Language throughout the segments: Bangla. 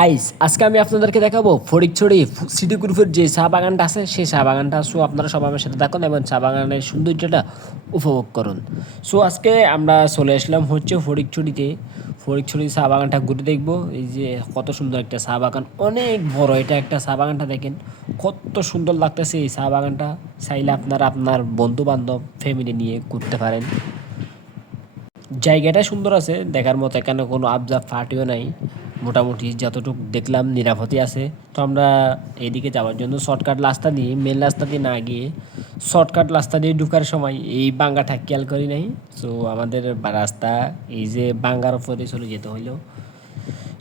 গাইস আজকে আমি আপনাদেরকে দেখাবো ফটিকছড়ি সিটি গ্রুপের যে চা বাগানটা আছে সেই চা বাগানটা। সো আপনারা সবাই আমার সাথে দেখুন এবং চা বাগানের সৌন্দর্যটা উপভোগ করুন। সো আজকে আমরা চলে আসলাম হচ্ছে ফটিকছড়িতে। ফটিকছড়ি চা বাগানটা ঘুরে দেখবো। এই যে কত সুন্দর একটা চা বাগান, অনেক বড় এটা একটা চা বাগানটা। দেখেন কত সুন্দর লাগতেছে এই চা বাগানটা। চাইলে আপনারা আপনার বন্ধু বান্ধব ফ্যামিলি নিয়ে ঘুরতে পারেন। জায়গাটা সুন্দর আছে দেখার মতো, এখানে কোনো আবজা ফাটিও নাই। মোটামুটি যতটুকু দেখলাম নিরাপদই আছে। তো আমরা এইদিকে যাওয়ার জন্য শর্টকাট রাস্তা দিয়ে, মেন রাস্তা দিয়ে না গিয়ে শর্টকাট রাস্তা দিয়ে ঢুকার সময় এই বাঙ্গাটা খেয়াল করি নাই। সো আমাদের রাস্তা এই যে বাঙ্গার উপরে চলে যেতে হইলো।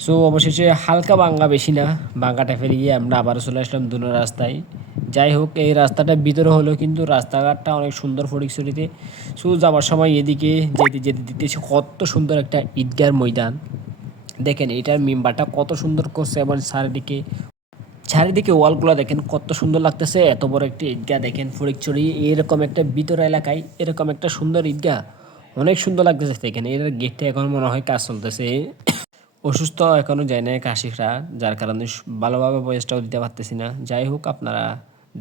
সো অবশেষে হালকা বাঙ্গা, বেশি না, বাঙ্গাটা ফেলে গিয়ে আমরা আবারও চলে আসলাম দুনো রাস্তায়। যাই হোক, এই রাস্তাটা ভিতরে হলো কিন্তু রাস্তাঘাটটা অনেক সুন্দর ফটিকছড়িতে। সো যাওয়ার সময় এদিকে যেতে যেতে দিতেছে কত সুন্দর একটা ঈদগার ময়দান। দেখেন এটার মেম্বারটা কত সুন্দর করছে এবং চারিদিকে চারিদিকে ওয়ালগুলো দেখেন কত সুন্দর লাগতেছে। এত বড় একটা ঈদগাহ দেখেন ফটিকছড়ি এরকম একটা ভিতর এলাকায় এরকম একটা সুন্দর ঈদগাহ অনেক সুন্দর লাগতেছে। দেখেন এর গেটটা এখন মনে হয় কাজ চলতেছে। অসুস্থ এখনও যায় না কাশিরা, যার কারণে ভালোভাবে ভয়েসটাও দিতে পারতেছি না। যাই হোক, আপনারা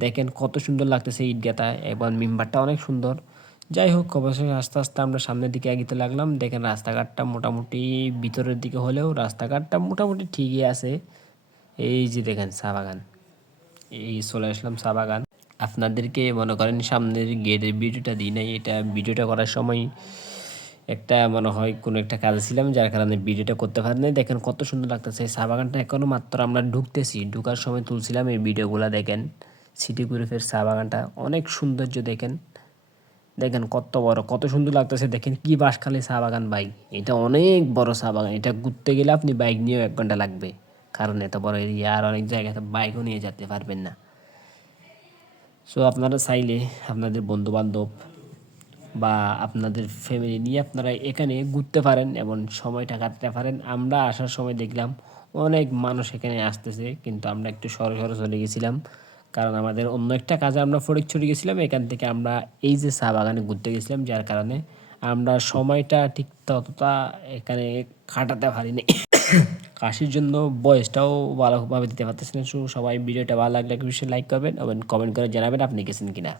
দেখেন কত সুন্দর লাগতেছে ঈদগাহটা এবং মেম্বারটা অনেক সুন্দর। যাই হোক, অবশ্যই আস্তে আস্তে আমরা সামনের দিকে এগিয়ে লাগলাম। দেখেন রাস্তাঘাটটা মোটামুটি ভিতরের দিকে হলেও রাস্তাঘাটটা মোটামুটি ঠিকই আছে। এই যে দেখেন চা বাগান, এই চলে আসলাম চা বাগান। আপনাদেরকে মনে করেন সামনের গেটের ভিডিওটা দিই নাই, এটা ভিডিওটা করার সময় একটা মনে হয় কোনো একটা কাজে ছিলাম, যার কারণে ভিডিওটা করতে পারি নাই। দেখেন কত সুন্দর লাগতেছে চা বাগানটা। এখনও মাত্র আমরা ঢুকতেছি, ঢুকার সময় তুলছিলাম এই ভিডিওগুলো। দেখেন সিটি গ্রুপের চা বাগানটা অনেক সৌন্দর্য। দেখেন দেখেন কত বড়, কত সুন্দর লাগতেছে। দেখেন কি বাঁশখালী চা বাগান ভাই, এটা অনেক বড় চা বাগান। এটা ঘুরতে গেলে আপনি বাইক নিয়েও 1 ঘন্টা লাগবে, কারণ এত বড় এরিয়া আর অনেক জায়গাতে বাইকও নিয়ে যেতে পারবেন না। সো আপনারা চাইলে আপনাদের বন্ধুবান্ধব বা আপনাদের ফ্যামিলি নিয়ে আপনারা এখানে ঘুরতে পারেন এবং সময়টা কাটাতে পারেন। আমরা আসার সময় দেখলাম অনেক মানুষ এখানে আসতেছে, কিন্তু আমরা একটু সরে সরে চলে গেছিলাম, কারণ আমাদের অন্য একটা কাজে আমরা ফটিকছড়ি গেছিলাম। এখান থেকে আমরা এই যে চা বাগানে ঘুরতে গেছিলাম, যার কারণে আমরা সময়টা ঠিক ততটা এখানে কাটাতে পারিনি। কাশির জন্য বয়সটাও ভালোভাবে দিতে পারতেছি না। সো সবাই ভিডিওটা ভালো লাগলে অবশ্যই লাইক করবেন এবং কমেন্ট করে জানাবেন আপনি গেছেন কিনা।